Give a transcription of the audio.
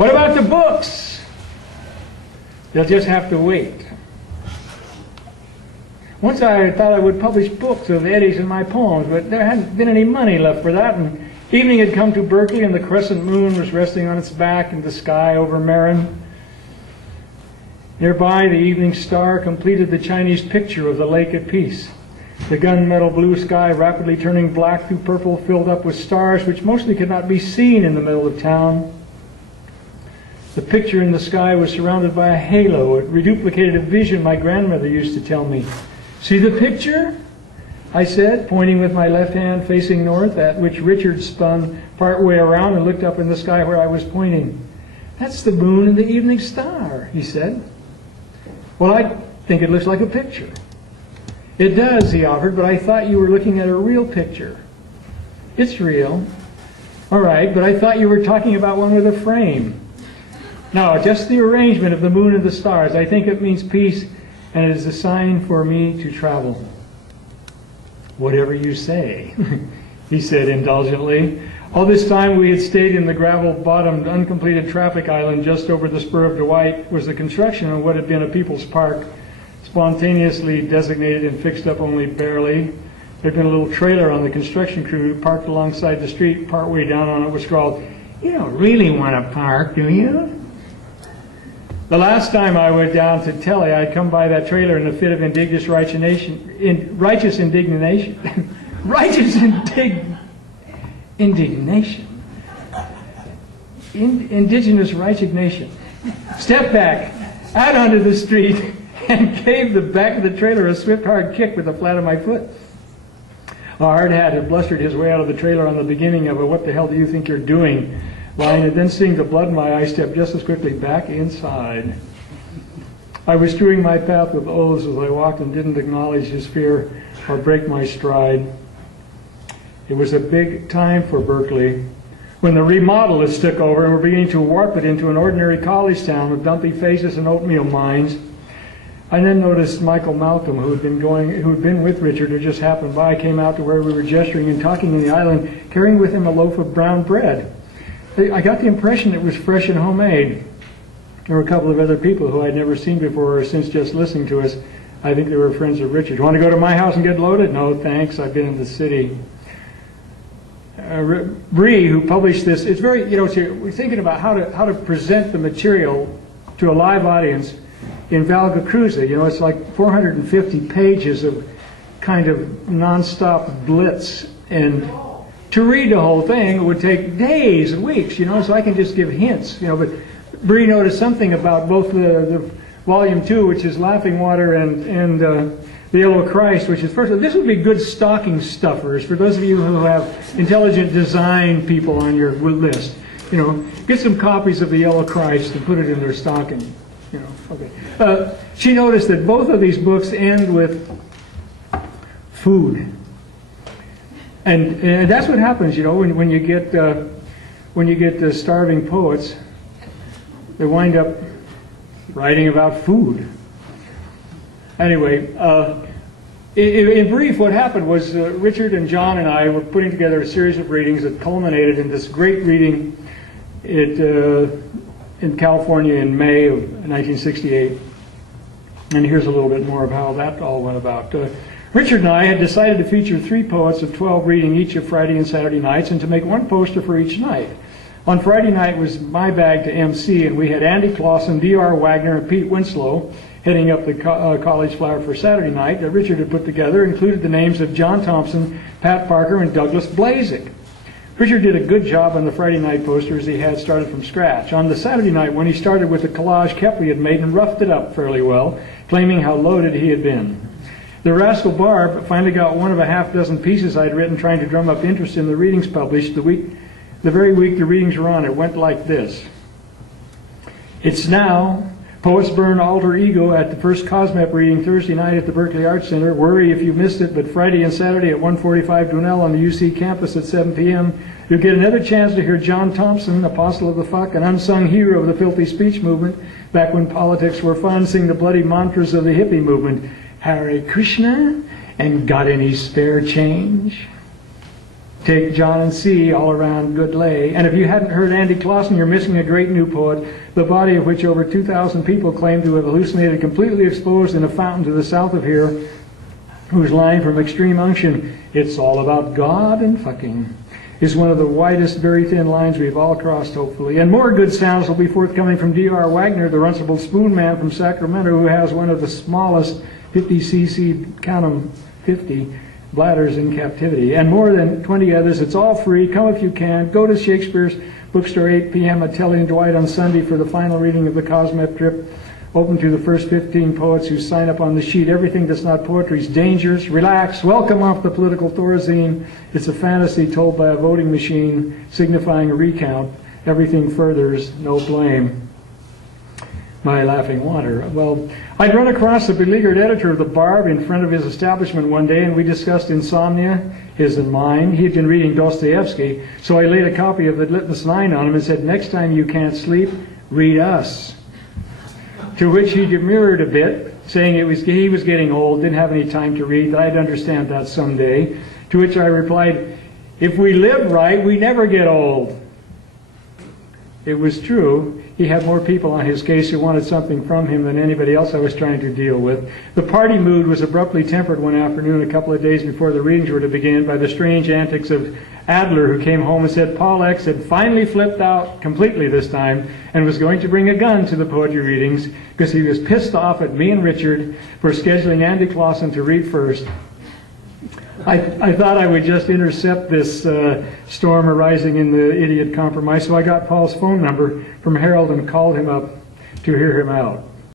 What about the books? They'll just have to wait. Once I thought I would publish books of Eddie's and my poems, but there hadn't been any money left for that, and evening had come to Berkeley, and the crescent moon was resting on its back in the sky over Marin. Nearby, the evening star completed the Chinese picture of the lake at peace. The gunmetal blue sky rapidly turning black through purple, filled up with stars which mostly could not be seen in the middle of town. The picture in the sky was surrounded by a halo. It reduplicated a vision my grandmother used to tell me. "See the picture?" I said, pointing with my left hand facing north, at which Richard spun part way around and looked up in the sky where I was pointing. "That's the moon and the evening star," he said. "Well, I think it looks like a picture." "It does," he offered, "but I thought you were looking at a real picture." "It's real." "All right, but I thought you were talking about one with a frame." "No, just the arrangement of the moon and the stars. I think it means peace, and it is a sign for me to travel." "Whatever you say," he said indulgently. All this time we had stayed in the gravel-bottomed, uncompleted traffic island just over the spur of Dwight was the construction of what had been a people's park, spontaneously designated and fixed up only barely. There had been a little trailer on the construction crew parked alongside the street. Partway down on it was scrawled, "You don't really want to park, do you?" The last time I went down to Telly, I'd come by that trailer in a fit of indigenous righteous indignation. Indigenous resignation. Stepped back, out onto the street, and gave the back of the trailer a swift, hard kick with the flat of my foot. A hard hat had blustered his way out of the trailer on the beginning of a "what the hell do you think you're doing" line, and then seeing the blood in my eye, stepped just as quickly back inside. I was strewing my path with oaths as I walked and didn't acknowledge his fear or break my stride. It was a big time for Berkeley, when the remodelists took over and were beginning to warp it into an ordinary college town with dumpy faces and oatmeal mines. I then noticed Michael Malcolm, who had been with Richard, who just happened by, came out to where we were gesturing and talking in the island, carrying with him a loaf of brown bread. I got the impression it was fresh and homemade. There were a couple of other people who I'd never seen before or since just listening to us. I think they were friends of Richard. "Want to go to my house and get loaded?" "No, thanks. I've been in the city." Bree, who published this, it's very, we're thinking about how to present the material to a live audience in Valga Krusa. It's like 450 pages of kind of nonstop blitz, and to read the whole thing it would take days and weeks, so I can just give hints, but Bree noticed something about both the volume 2, which is Laffing Water, and the Yellow Christ, which is first. This would be good stocking stuffers for those of you who have intelligent design people on your list. Get some copies of the Yellow Christ and put it in their stocking. Okay. She noticed that both of these books end with food, and that's what happens. When you get starving poets, they wind up writing about food. Anyway, in brief, what happened was Richard and John and I were putting together a series of readings that culminated in this great reading in California in May of 1968. And here's a little bit more of how that all went about. Richard and I had decided to feature 3 poets of 12 reading each of Friday and Saturday nights, and to make one poster for each night. On Friday night was my bag to MC, and we had Andy Clausen, D.R. Wagner, and Pete Winslow heading up the college flower for Saturday night that Richard had put together, included the names of John Thompson, Pat Parker, and Douglas Blazik. Richard did a good job on the Friday night posters he had started from scratch. On the Saturday night one, he started with the collage Kepley had made and roughed it up fairly well, claiming how loaded he had been. The rascal Barb finally got one of a half dozen pieces I'd written trying to drum up interest in the readings published the very week the readings were on. It went like this. "It's now. Poets burn alter ego at the first Cosmep reading Thursday night at the Berkeley Arts Center. Worry if you missed it, but Friday and Saturday at 1:45 Dwinell on the UC campus at 7 p.m. You'll get another chance to hear John Thompson, apostle of the fuck, an unsung hero of the filthy speech movement, back when politics were fun, sing the bloody mantras of the hippie movement. Hare Krishna, and got any spare change?" Take John and C, all around good lay. And if you hadn't heard Andy Clausen, you're missing a great new poet, the body of which over 2,000 people claim to have hallucinated, completely exposed in a fountain to the south of here, whose line from extreme unction, "It's all about God and fucking," is one of the widest, very thin lines we've all crossed, hopefully. And more good sounds will be forthcoming from D.R. Wagner, the Runcible Spoon Man from Sacramento, who has one of the smallest 50 cc, count 'em, 50, bladders in captivity. And more than 20 others. It's all free. Come if you can. Go to Shakespeare's Bookstore 8 p.m. at Telly and Dwight on Sunday for the final reading of the Cosmet Trip. Open to the first 15 poets who sign up on the sheet. Everything that's not poetry is dangerous. Relax. Welcome off the political Thorazine. It's a fantasy told by a voting machine signifying a recount. Everything furthers, no blame. My Laffing Water. Well, I'd run across the beleaguered editor of the Barb in front of his establishment one day, and we discussed insomnia, his and mine. He had been reading Dostoevsky, so I laid a copy of the Litmus 9 on him and said, "Next time you can't sleep, read us." To which he demurred a bit, saying he was getting old, didn't have any time to read, that I'd understand that someday. To which I replied, "If we live right, we never get old." It was true. He had more people on his case who wanted something from him than anybody else I was trying to deal with. The party mood was abruptly tempered one afternoon, a couple of days before the readings were to begin, by the strange antics of Adler, who came home and said Paul X had finally flipped out completely this time and was going to bring a gun to the poetry readings because he was pissed off at me and Richard for scheduling Andy Clausen to read first. I thought I would just intercept this storm arising in the idiot compromise, so I got Paul's phone number from Harold and called him up to hear him out.